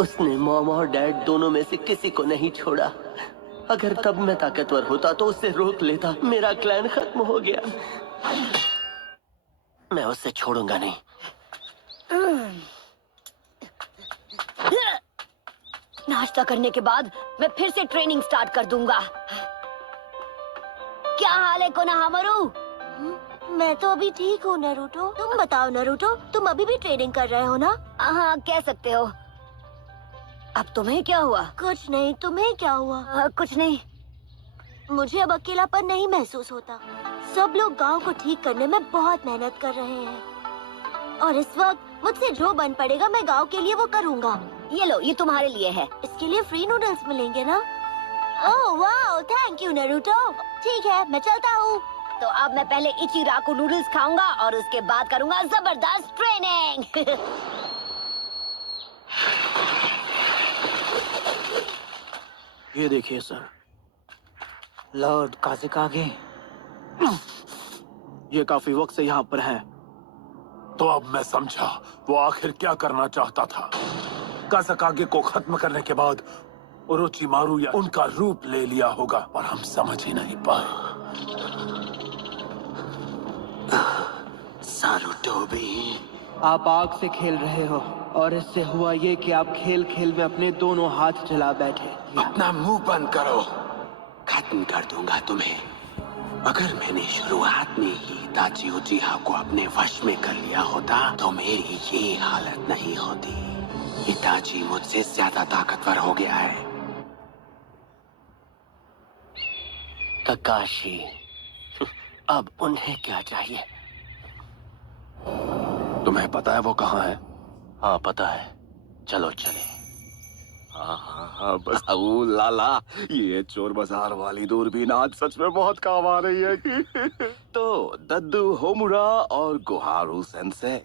उसने मॉम और डैड दोनों में से किसी को नहीं छोड़ा। अगर तब मैं ताकतवर होता तो उसे रोक लेता। मेरा क्लैन खत्म हो गया। मैं उसे छोड़ूंगा नहीं। नाश्ता करने के बाद मैं फिर से ट्रेनिंग स्टार्ट कर दूंगा। क्या हाल है कोनोहामारू? मैं तो अभी ठीक हूँ नारुतो। तुम बताओ नारुतो, तुम अभी भी ट्रेनिंग कर रहे हो ना? हाँ, कह सकते हो। अब तुम्हें क्या हुआ? कुछ नहीं, तुम्हें क्या हुआ? कुछ नहीं। मुझे अब अकेलापन नहीं महसूस होता। सब लोग गांव को ठीक करने में बहुत मेहनत कर रहे हैं और इस वक्त मुझसे जो बन पड़ेगा मैं गांव के लिए वो करूँगा। ये लो, ये तुम्हारे लिए है। इसके लिए फ्री नूडल्स मिलेंगे ना? ओह वाह, थैंक यू नारुतो। ठीक है, मैं चलता हूँ। तो अब मैं पहले इचिराकू नूडल्स खाऊंगा और उसके बाद करूंगा जबरदस्त ट्रेनिंग। ये देखिए सर, लॉर्ड काज़ेकागे। ये काफी वक्त से यहाँ पर है। तो अब मैं समझा वो आखिर क्या करना चाहता था। काज़ेकागे को खत्म करने के बाद ओरोचिमारू या उनका रूप ले लिया होगा, पर हम समझ ही नहीं पाए। सारुटोबी, आप आग से खेल रहे हो और इससे हुआ ये कि आप खेल खेल में अपने दोनों हाथ जला बैठे। अपना मुंह बंद करो। खत्म कर दूंगा तुम्हें। अगर मैंने शुरुआत में ही इताची उचिहा को अपने वश में कर लिया होता तो मेरी ये हालत नहीं होती। इताची मुझसे ज्यादा ताकतवर हो गया है। ककाशी, अब उन्हें क्या चाहिए? तुम्हें पता है वो कहाँ है? हाँ पता है, चलो चले। हाँ बस लाला, ये चोर बाजार वाली दूरबीन आज सच में बहुत काम आ रही है। तो दद्दू होमुरा और गुहारू सेंसे,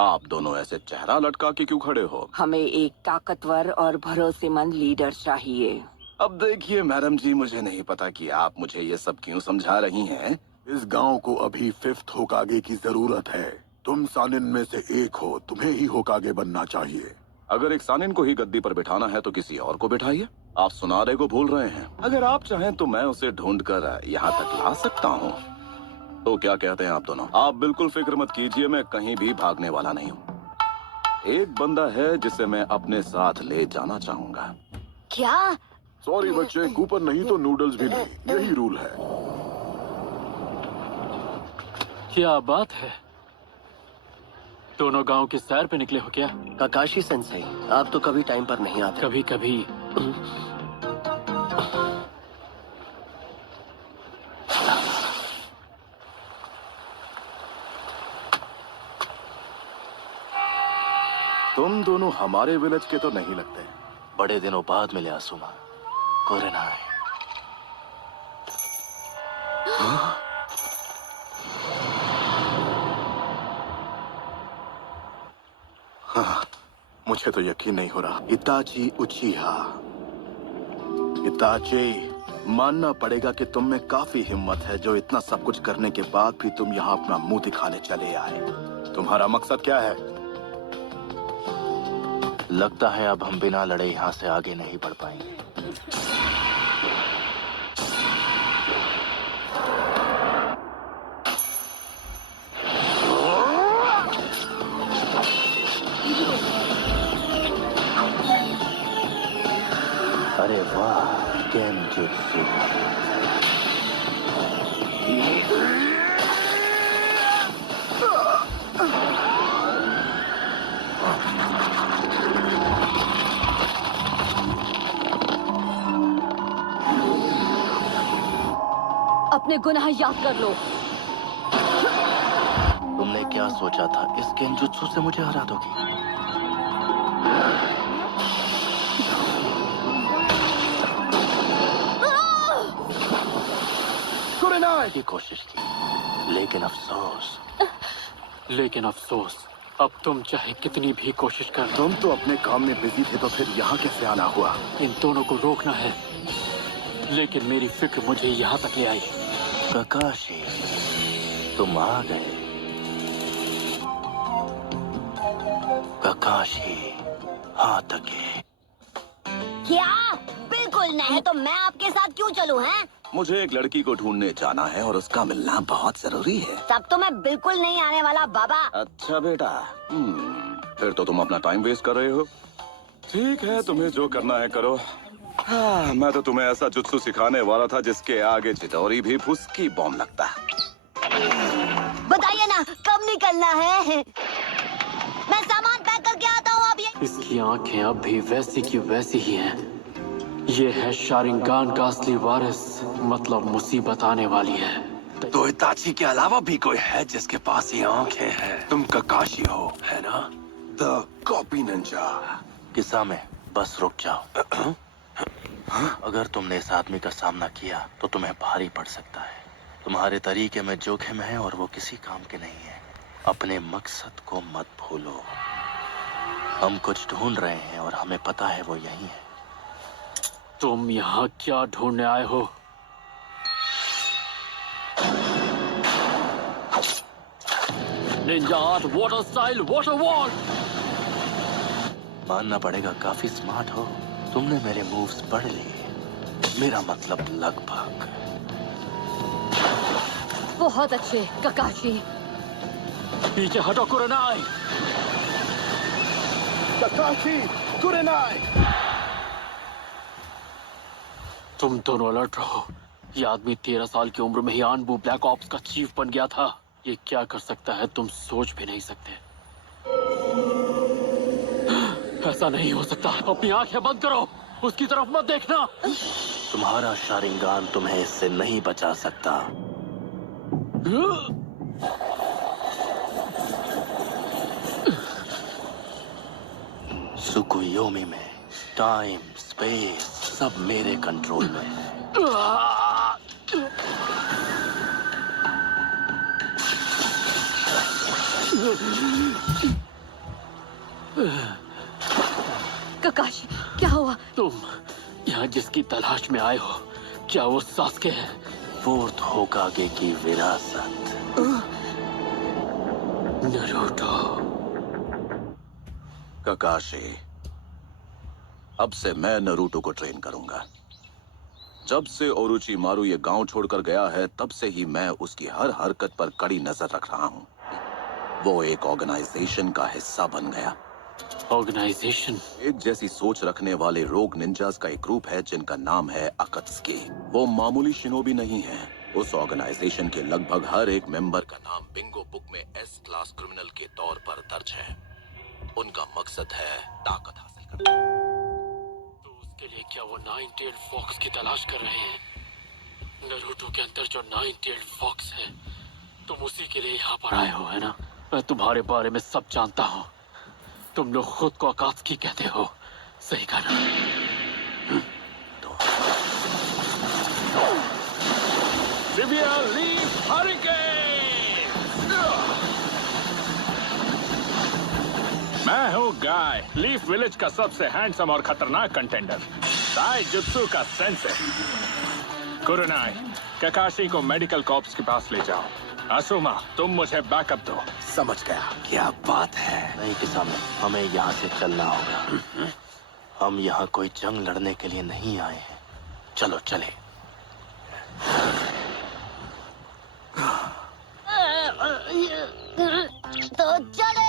आप दोनों ऐसे चेहरा लटका के क्यों खड़े हो? हमें एक ताकतवर और भरोसेमंद लीडर चाहिए। अब देखिए मैडम जी, मुझे नहीं पता कि आप मुझे ये सब क्यों समझा रही हैं। इस गांव को अभी 5th होकागे की जरूरत है। तुम सानिन में से एक हो, तुम्हें ही होकागे बनना चाहिए। अगर एक सानिन को ही गद्दी पर बिठाना है तो किसी और को बिठाइए। आप सुनारे को भूल रहे हैं। अगर आप चाहें तो मैं उसे ढूंढकर यहाँ तक ला सकता हूँ। तो क्या कहते हैं आप दोनों? आप बिल्कुल फिक्र मत कीजिए, मैं कहीं भी भागने वाला नहीं हूँ। एक बंदा है जिसे मैं अपने साथ ले जाना चाहूंगा। क्या? सॉरी बच्चे, कूपन नहीं तो नूडल्स भी नहीं, यही रूल है। क्या बात है, दोनों गांव की सैर पे निकले हो क्या? ककाशी सेंसेई, आप तो कभी टाइम पर नहीं आते। कभी कभी। तुम दोनों हमारे विलेज के तो नहीं लगते। बड़े दिनों बाद मिले आसुमा। कोरेनाई। हाँ, मुझे तो यकीन नहीं हो रहा। इताची उचिहा। इताची, मानना पड़ेगा कि तुम में काफी हिम्मत है जो इतना सब कुछ करने के बाद भी तुम यहाँ अपना मुंह दिखाने चले आए। तुम्हारा मकसद क्या है? लगता है अब हम बिना लड़े यहाँ से आगे नहीं बढ़ पाएंगे। अरे वाह, गेंजुत्सु। अपने गुनाह याद कर लो। तुमने क्या सोचा था, इस गेंजुत्सु से मुझे हरा दोगी? की कोशिश की, लेकिन अफसोस। लेकिन अफसोस, अब तुम चाहे कितनी भी कोशिश कर लो, तुम तो अपने काम में बिजी थे, तो फिर यहाँ कैसे आना हुआ? इन दोनों को रोकना है, लेकिन मेरी फिक्र मुझे यहाँ तक ले आई। ककाशी, तुम आ गए। ककाशी, हाँ तके। क्या? बिल्कुल नहीं। तो मैं आपके साथ क्यों चलूं, हैं? मुझे एक लड़की को ढूंढने जाना है और उसका मिलना बहुत जरूरी है। तब तो मैं बिल्कुल नहीं आने वाला बाबा। अच्छा बेटा, फिर तो तुम अपना टाइम वेस्ट कर रहे हो। ठीक है, तुम्हें जो करना है करो। हाँ, मैं तो तुम्हें ऐसा जुत्सु सिखाने वाला था जिसके आगे चितौरी भी फुसकी बॉम्ब लगता। बताइए ना, कब निकलना है? मैं सामान पैक करके आता हूँ। अब ये इसकी आंखें अब भी वैसी की वैसी ही हैं। ये है शारिंगान का असली वारिस, मतलब मुसीबत आने वाली है। तो इताची के अलावा भी कोई है जिसके पास ये आंखें हैं? तुम ककाशी हो, है ना? The copy Ninja. किस्सा में बस रुक जाओ। अगर तुमने इस आदमी का सामना किया तो तुम्हें भारी पड़ सकता है। तुम्हारे तरीके में जोखिम है और वो किसी काम के नहीं है। अपने मकसद को मत भूलो। हम कुछ ढूंढ रहे हैं और हमें पता है वो यही है। तुम यहाँ क्या ढूंढने आए हो? Ninja art water style water wall. मानना पड़ेगा, काफी स्मार्ट हो। तुमने मेरे मूव्स पढ़ लिए। मेरा मतलब लगभग। बहुत अच्छे ककाशी। पीछे हटो कुरनाई। ककाशी, कुरेनाई। तुम दोनों अलर्ट रहो। ये आदमी 13 साल की उम्र में ही आनबू ब्लैक ऑप्स का चीफ बन गया था। ये क्या कर सकता है तुम सोच भी नहीं सकते। ऐसा नहीं हो सकता। अपनी आंखें बंद करो, उसकी तरफ मत देखना। तुम्हारा शारिंगान तुम्हें इससे नहीं बचा सकता। सुकुयोमी में टाइम स्पेस सब मेरे कंट्रोल में है। ककाशी, क्या हुआ? तुम यहाँ जिसकी तलाश में आए हो, क्या वो सास्के है? फोर्थ होकागे की विरासत। नरूटो। ककाशी, अब से मैं नरूटो को ट्रेन करूंगा। जब से ओरोचिमारू ये गांव छोड़कर गया है, तब से ही मैं उसकी हर हरकत पर कड़ी नजर रख रहा हूँ। वो एक ऑर्गेनाइजेशन का हिस्सा बन गया। ऑर्गेनाइजेशन? एक जैसी सोच रखने वाले रोग निंजास का एक ग्रुप है जिनका नाम है अकत्सुकी। वो मामूली शिनोबी नहीं है। उस ऑर्गेनाइजेशन के लगभग हर एक मेंबर का नाम बिंगो बुक में एस क्लास क्रिमिनल के तौर पर दर्ज है। उनका मकसद है ताकत हासिल करना। तो उसके लिए क्या वो नाइन टेल्ड फॉक्स की तलाश कर रहे हैं? नरूटो के अंदर जो नाइन टेल्ड फॉक्स है, तुम उसी के लिए यहाँ पर आए हो, है ना? मैं तुम्हारे बारे में सब जानता हूँ। तुम लोग खुद को अकात्सुकी कहते हो, सही कहा ना? Severe leaf hurricane. मैं हूँ गाय, लीफ विलेज का सबसे हैंडसम और खतरनाक कंटेंडर, ताइजुत्सु का सेंसे। कुरुनाई, ककाशी को मेडिकल कॉर्प्स के पास ले जाओ। असुमा, तुम मुझे बैकअप दो। समझ गया। क्या बात है? नहीं किसान, हमें यहाँ से चलना होगा। हम यहाँ कोई जंग लड़ने के लिए नहीं आए हैं। चलो चले। तो चले।